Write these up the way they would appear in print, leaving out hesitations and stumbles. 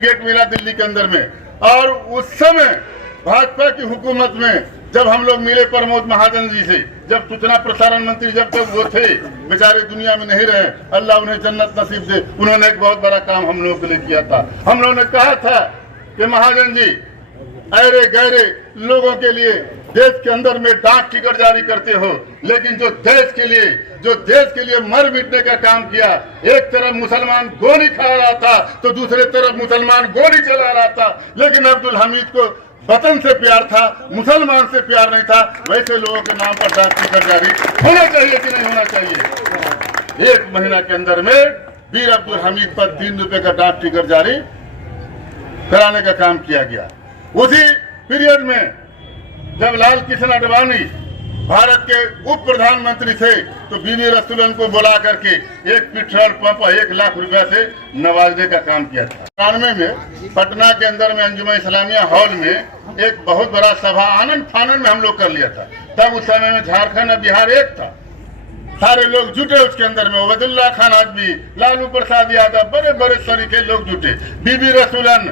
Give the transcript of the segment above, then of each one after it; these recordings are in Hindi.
गेट मिला दिल्ली के अंदर में। और उस समय भाजपा की हुकूमत में जब हम लोग मिले प्रमोद महाजन जी से, जब सूचना प्रसारण मंत्री जब तक वो थे, बेचारे दुनिया में नहीं रहे, अल्लाह उन्हें जन्नत नसीब दे, उन्होंने एक बहुत बड़ा काम हम लोगों के लिए किया था। हम लोगों ने कहा था कि महाजन जी अरे गहरे लोगों के लिए देश के अंदर में डाक टिकट जारी करते हो, लेकिन जो देश के लिए मर मिटने का काम किया, एक तरफ मुसलमान गोली खा रहा था तो दूसरे तरफ मुसलमान गोली चला रहा था, लेकिन अब्दुल हमीद को वतन से प्यार था, मुसलमान से प्यार नहीं था। वैसे लोगों के नाम पर डाक टिकट जारी होना चाहिए कि नहीं होना चाहिए? 1 महीना के अंदर में वीर अब्दुल हमीद पर 3 रुपए का डाक टिकट जारी कराने का काम किया गया। उसी पीरियड में जब लाल कृष्ण आडवाणी भारत के उप प्रधानमंत्री थे तो बीबी रसूलन को बुला करके एक पेट्रोल पंप 1 लाख रुपया से नवाजने का काम किया था। 93 में पटना के अंदर में अंजुमन इस्लामिया हॉल में एक बहुत बड़ा सभा आनंद फानन में हम लोग कर लिया था। तब उस समय में झारखंड और बिहार एक था, सारे लोग जुटे उसके अंदर में, उबैदुल्ला खान आदमी, लालू प्रसाद यादव, बड़े बड़े सरीखे लोग जुटे, बीबी रसूलन,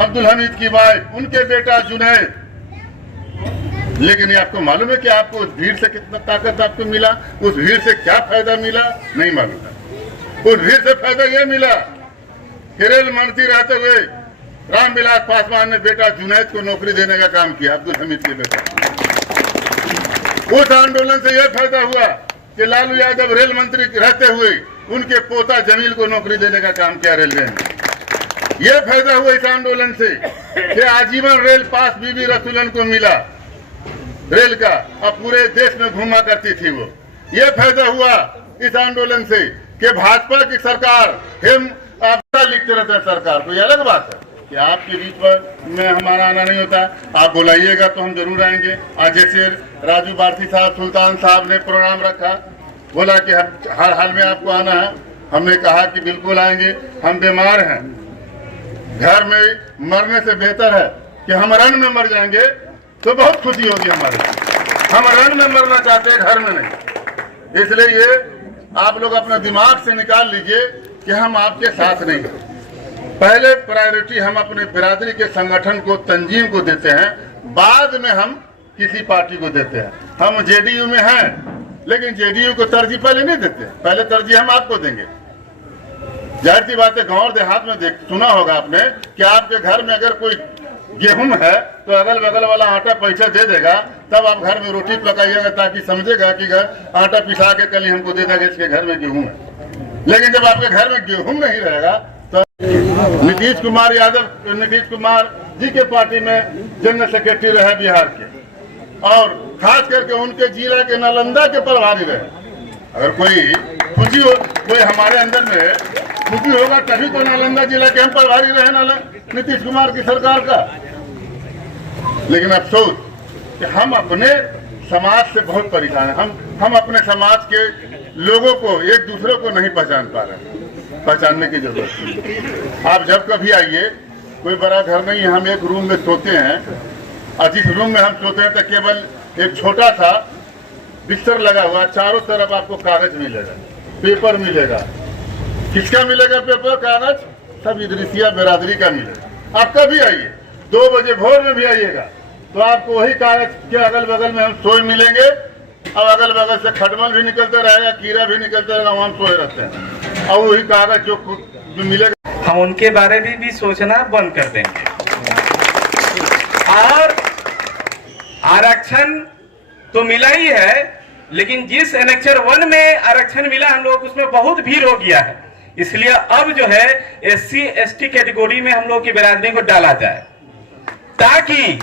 अब्दुल हमीद की वाइफ, उनके बेटा जुनैद। लेकिन ये आपको मालूम है कि आपको उस भीड़ से कितना ताकत आपको मिला, उस भीड़ से क्या फायदा मिला? नहीं मालूम है। उस भीड़ से फायदा ये मिला कि रेल मंत्री रहते हुए रामविलास पासवान ने बेटा जुनैद को नौकरी देने का काम किया, अब्दुल हमीद के बेटा। उस आंदोलन से यह फायदा हुआ कि लालू यादव रेल मंत्री रहते हुए उनके पोता जमील को नौकरी देने का काम किया रेलवे में। यह फायदा हुआ इस आंदोलन से कि आजीवन रेल पास बीबी रसूलन को मिला रेल का, अब पूरे देश में घूमा करती थी वो। ये फायदा हुआ इस आंदोलन से कि भाजपा की सरकार हम लिखते रहते हैं सरकार को। ये अलग बात है कि आपके बीच में हमारा आना नहीं होता, आप बुलाइएगा तो हम जरूर आएंगे। आज जैसे राजू भारती साहब, सुल्तान साहब ने प्रोग्राम रखा, बोला कि हर हाल में आपको आना है। हमने कहा कि बिल्कुल आएंगे, हम बीमार हैं, घर में मरने से बेहतर है कि हम रण में मर जाएंगे तो बहुत खुशी होगी हमारे। हम रण में मरना चाहते हैं, घर में नहीं। इसलिए ये आप लोग अपना दिमाग से निकाल लीजिए कि हम आपके साथ नहीं हैं। पहले प्रायोरिटी हम अपने बिरादरी के संगठन को, तंजीम को देते हैं, बाद में हम किसी पार्टी को देते हैं। हम जेडीयू में हैं, लेकिन जेडीयू को तरजीह पहले नहीं देते, पहले तरजीह हम आपको देंगे। जाहिर सी बात है, गाँव और देहात में सुना होगा आपने कि आपके घर में अगर कोई गेहूं है तो अगल बगल वाला आटा पैसा दे देगा, तब आप घर में रोटी पकाइएगा ताकि समझेगा कि घर आटा पिसा के कल हमको दे देगा, इसके घर में गेहूं है। लेकिन जब आपके घर में गेहूं नहीं रहेगा तो नीतीश कुमार यादव, नीतीश कुमार जी के पार्टी में जनरल सेक्रेटरी रहे बिहार के, और खास करके उनके जिला के नालंदा के प्रभारी रहे। अगर कोई खुशी हो, कोई हमारे अंदर में खुशी होगा तभी तो नालंदा जिला के हम प्रभारी रहे नीतीश कुमार की सरकार का। लेकिन अफसोस कि हम अपने समाज से बहुत परेशान हैं। हम अपने समाज के लोगों को, एक दूसरे को नहीं पहचान पा रहे। पहचानने की जरूरत है। आप जब कभी आइए, कोई बड़ा घर नहीं है, हम एक रूम में सोते हैं, और जिस रूम में हम सोते हैं तो केवल एक छोटा सा बिस्तर लगा हुआ, चारों तरफ आपको कागज मिलेगा, पेपर मिलेगा। किसका मिलेगा पेपर, कागज? सब इदरिसिया बिरादरी का मिलेगा। आप कभी आइए, 2 बजे भोर में भी आइएगा तो आपको वही कागज के अगल बगल में हम सोए मिलेंगे, और अगल बगल से खटमल भी निकलते रहेगा, कीड़ा भी निकलते रहेगा, हम सोए रहते हैं, और वही कागज जो मिलेगा हम उनके बारे में भी सोचना बंद कर देंगे। और आरक्षण तो मिला ही है, लेकिन जिस एनेक्चर 1 में आरक्षण मिला हम लोग, उसमें बहुत भीड़ हो गया है। इसलिए अब जो है SC ST कैटेगरी में हम लोग की बिरादरी को डाला जाए, ताकि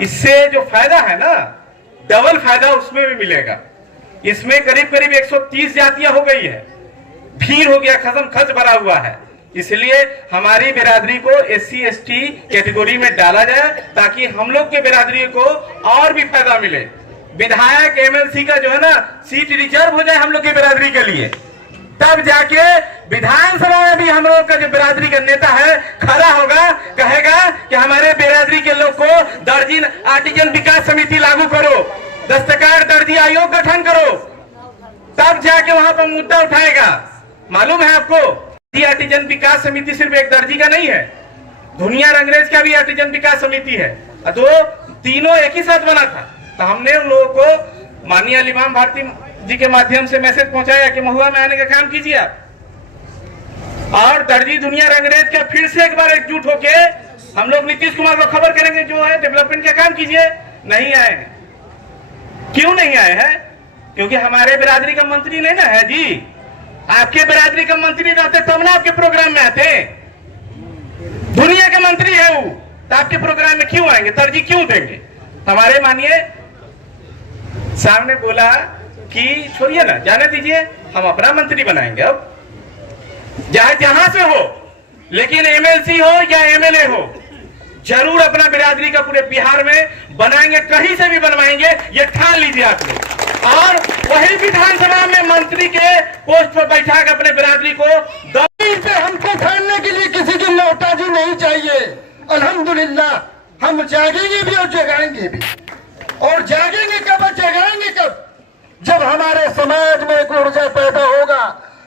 इससे जो फायदा है ना, डबल फायदा उसमें भी मिलेगा। इसमें करीब करीब 130 जातियां हो गई है, भीड़ हो गया, खत्म खच भरा हुआ है। इसलिए हमारी बिरादरी को SC ST कैटेगरी में डाला जाए, ताकि हम लोग के बिरादरी को और भी फायदा मिले। विधायक MLC का जो है ना सीट रिजर्व हो जाए हम लोग की बिरादरी के लिए, तब जाके विधानसभा में भी हम लोग का जो बिरादरी का नेता है खड़ा होगा, कहेगा कि हमारे बिरादरी के लोग को दर्जी आर्टिजन विकास समिति लागू करो, दस्तकार दर्जी आयोग गठन करो, तब जाके वहां पर मुद्दा उठाएगा। मालूम है आपको? आर्टिजन विकास समिति सिर्फ एक दर्जी का नहीं है, दुनिया रंगरेज का भी आर्टिजन विकास समिति है, तो तीनों एक ही साथ बना था। तो हमने उन लोगों को माननीय इमाम भारती जी के माध्यम से मैसेज पहुंचाया कि महुआ में आने का काम कीजिए आप, और दर्जी दुनिया रंगरेज का फिर से एक बार एकजुट होके हम लोग नीतीश कुमार को खबर करेंगे, जो है डेवलपमेंट का काम कीजिए। नहीं आए हैं। क्यों नहीं आए हैं? क्योंकि हमारे बिरादरी का मंत्री नहीं ना है जी। आपके बिरादरी का मंत्री रहते तब ना आपके प्रोग्राम में आते। दुनिया के मंत्री है वो, तो आपके प्रोग्राम में क्यों आएंगे? तरजीह क्यों देंगे? हमारे मानिए सामने बोला कि छोड़िए ना, जाने दीजिए, हम अपना मंत्री बनाएंगे। अब चाहे जहां से हो, लेकिन एमएलसी हो या एमएलए हो, जरूर अपना बिरादरी का पूरे बिहार में बनाएंगे, कहीं से भी बनवाएंगे, ये ठान लीजिए आप लोग। और वही विधानसभा में मंत्री के पोस्ट पर बैठा के अपने बिरादरी को पे हमको ठानने के लिए किसी की नौताजी नहीं चाहिए। अल्हम्दुलिल्लाह हम जागेंगे भी और जगाएंगे भी। और जागेंगे कब और जगाएंगे कब? जब हमारे समाज में एक ऊर्जा पैदा होगा,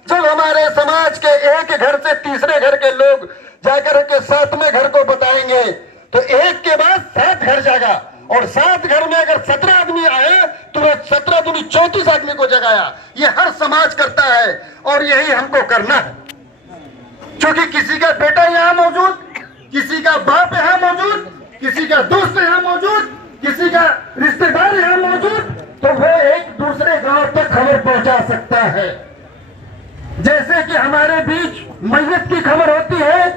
जब हमारे समाज के एक घर से तीसरे घर के लोग जाकर के 7वें घर को बताएंगे, तो एक के बाद 7 घर जागा, और 7 घर में अगर 17 आदमी आए तो 17 दूनी 34 आदमी को जगाया। ये हर समाज करता है और यही हमको करना है। क्योंकि किसी का बेटा यहाँ मौजूद, किसी का बाप यहाँ मौजूद, किसी का दोस्त यहाँ मौजूद, किसी का रिश्तेदार यहाँ मौजूद, तो वो एक दूसरे गांव तक खबर पहुंचा सकता है। जैसे कि हमारे बीच मैयत की खबर होती है